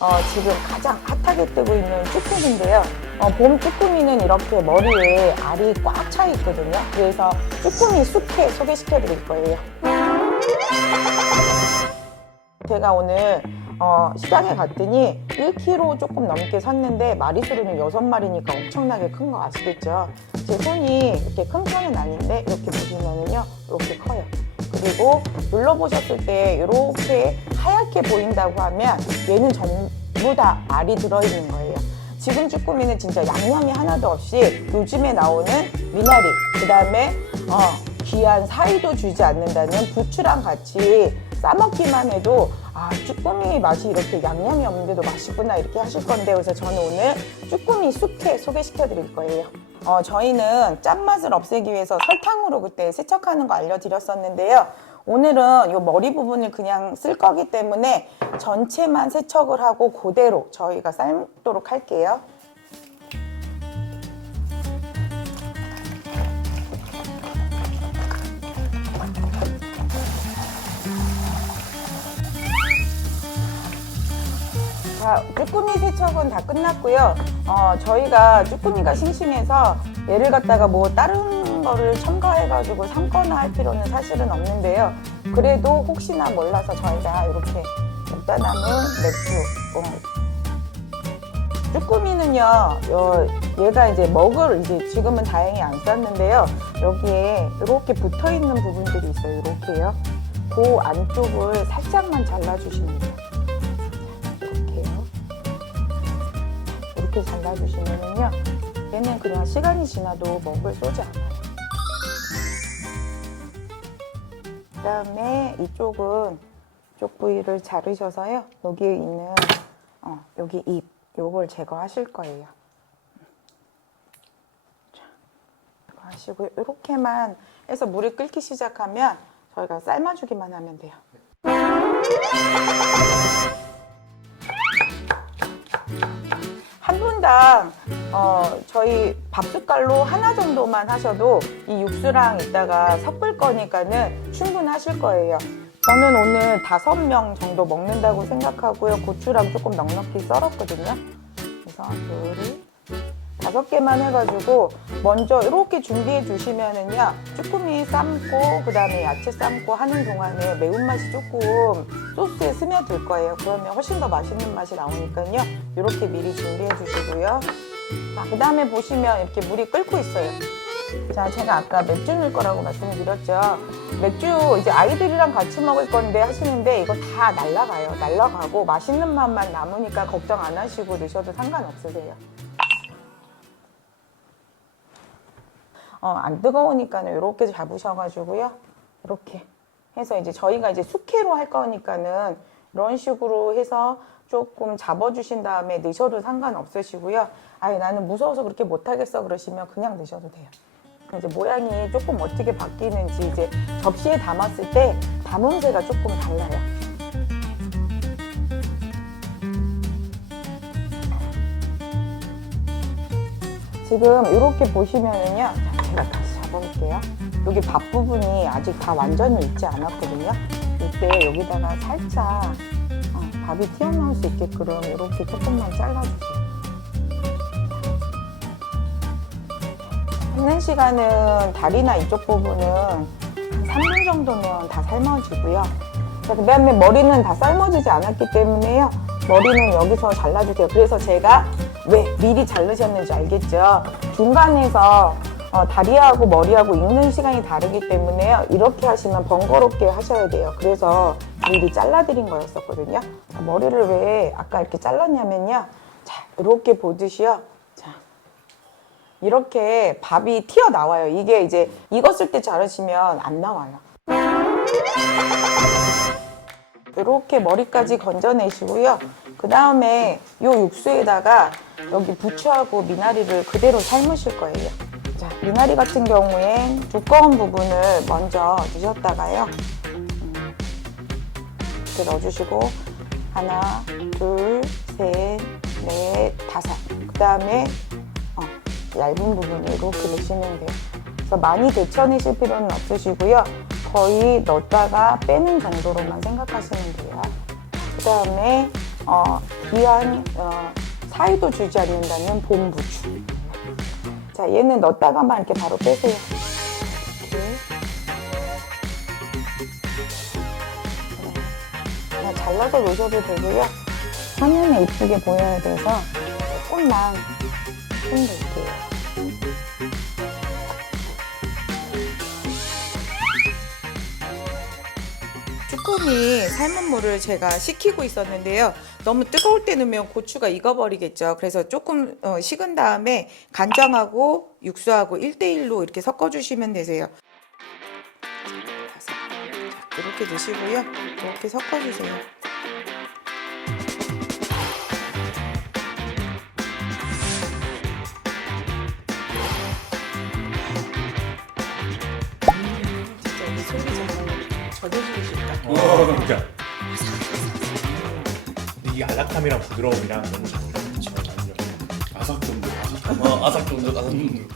어, 지금 가장 핫하게 뜨고 있는 쭈꾸미인데요. 어, 봄 쭈꾸미는 이렇게 머리에 알이 꽉 차 있거든요. 그래서 쭈꾸미 숙회 소개시켜 드릴 거예요. 제가 오늘 어, 시장에 갔더니 1kg 조금 넘게 샀는데 마리수로는 6마리니까 엄청나게 큰 거 아시겠죠? 제 손이 이렇게 큰 편은 아닌데 이렇게 보시면은요 이렇게. 그리고 눌러보셨을 때 이렇게 하얗게 보인다고 하면 얘는 전부 다 알이 들어있는 거예요. 지금 쭈꾸미는 진짜 양념이 하나도 없이 요즘에 나오는 미나리, 그 다음에 어, 귀한 사이도 주지 않는다는 부추랑 같이 싸먹기만 해도 아 쭈꾸미 맛이 이렇게 양념이 없는데도 맛있구나 이렇게 하실 건데 그래서 저는 오늘 쭈꾸미 숙회 소개시켜 드릴 거예요. 어, 저희는 짠맛을 없애기 위해서 설탕으로 그때 세척하는 거 알려드렸었는데요. 오늘은 이 머리 부분을 그냥 쓸 거기 때문에 전체만 세척을 하고 그대로 저희가 삶도록 할게요. 자, 쭈꾸미 세척은 다 끝났고요. 어, 저희가 쭈꾸미가 싱싱해서 얘를 갖다가 뭐 다른 거를 첨가해가지고 삶거나 할 필요는 사실은 없는데요. 그래도 혹시나 몰라서 저희가 이렇게 먹다 남은 맥주. 어, 쭈꾸미는요, 어, 얘가 이제 먹을, 이제 지금은 다행히 안 쌌는데요. 여기에 이렇게 붙어 있는 부분들이 있어요. 이렇게요. 그 안쪽을 살짝만 잘라주시면 돼요. 이렇게 잘라주시면은요. 얘는 그냥 시간이 지나도 먹을 쏘지 않아요. 그 다음에 이쪽은 쪽 부위를 자르셔서요. 여기에 있는 어, 여기 잎 요걸 제거하실 거예요. 자, 제거하시고 이렇게만 해서 물이 끓기 시작하면 저희가 삶아주기만 하면 돼요. 한 분당 어, 저희 밥 숟갈로 하나 정도만 하셔도 이 육수랑 이따가 섞을 거니까는 충분하실 거예요. 저는 오늘 다섯 명 정도 먹는다고 생각하고요. 고추랑 조금 넉넉히 썰었거든요. 그래서 둘, 다섯 개만 해가지고 먼저 이렇게 준비해 주시면은요 쭈꾸미 삶고 그 다음에 야채 삶고 하는 동안에 매운맛이 조금 소스에 스며들 거예요. 그러면 훨씬 더 맛있는 맛이 나오니까요. 이렇게 미리 준비해 주시고요. 그 다음에 보시면 이렇게 물이 끓고 있어요. 자 제가 아까 맥주 넣을 거라고 말씀드렸죠. 맥주 이제 아이들이랑 같이 먹을 건데 하시는데 이거 다 날라가요. 날라가고 맛있는 맛만 남으니까 걱정 안 하시고 넣으셔도 상관없으세요 어, 안 뜨거우니까는 이렇게 잡으셔가지고요. 이렇게 해서 이제 저희가 이제 숙회로 할 거니까는 이런 식으로 해서 조금 잡아주신 다음에 넣으셔도 상관없으시고요. 아예 나는 무서워서 그렇게 못하겠어 그러시면 그냥 넣으셔도 돼요. 이제 모양이 조금 어떻게 바뀌는지 이제 접시에 담았을 때 담음새가 조금 달라요. 지금 이렇게 보시면은요. 자, 제가 다시 잡아볼게요. 여기 밥 부분이 아직 다 완전히 익지 않았거든요. 이때 여기다가 살짝 어, 밥이 튀어나올 수 있게끔 이렇게 조금만 잘라주세요. 삶는 시간은 다리나 이쪽 부분은 한 3분 정도면 다 삶아지고요. 자, 그 다음에 머리는 다 삶아지지 않았기 때문에요. 머리는 여기서 잘라주세요. 그래서 제가 왜 미리 자르셨는지 알겠죠? 중간에서 어, 다리하고 머리하고 익는 시간이 다르기 때문에요. 이렇게 하시면 번거롭게 하셔야 돼요. 그래서 미리 잘라드린 거였었거든요. 자, 머리를 왜 아까 이렇게 잘랐냐면요. 자, 이렇게 보듯이요. 자, 이렇게 밥이 튀어나와요. 이게 이제 익었을 때 자르시면 안 나와요. 이렇게 머리까지 건져내시고요. 그 다음에 이 육수에다가 여기 부추하고 미나리를 그대로 삶으실 거예요. 자, 미나리 같은 경우엔 두꺼운 부분을 먼저 이렇게 넣어주시고 하나, 둘, 셋, 넷, 다섯. 그 다음에 어, 얇은 부분을 이렇게 넣으시면 돼요. 그래서 많이 데쳐내실 필요는 없으시고요. 거의 넣었다가 빼는 정도로만 생각하시면 돼요. 그 다음에 어, 귀한 어, 사이도 주지 않는다는 봄부추. 자, 얘는 넣었다가만 이렇게 바로 빼세요. 이렇게. 잘라서 놓으셔도 되고요. 화면에 이쁘게 보여야 돼서 조금만 손 넣을게요. 쭈꾸미 삶은 물을 제가 식히고 있었는데요. 너무 뜨거울 때 넣으면 고추가 익어버리겠죠. 그래서 조금 어, 식은 다음에 간장하고 육수하고 1대1로 이렇게 섞어주시면 되세요. 자, 이렇게 넣으시고요. 이렇게 섞어주세요. 젖어주고 싶다. 어, 진짜. 근데 이 안락함이랑 부드러움이랑 너무 잘 어울려. 아삭 정도 아삭 어, 아삭 정도, 아삭 정도.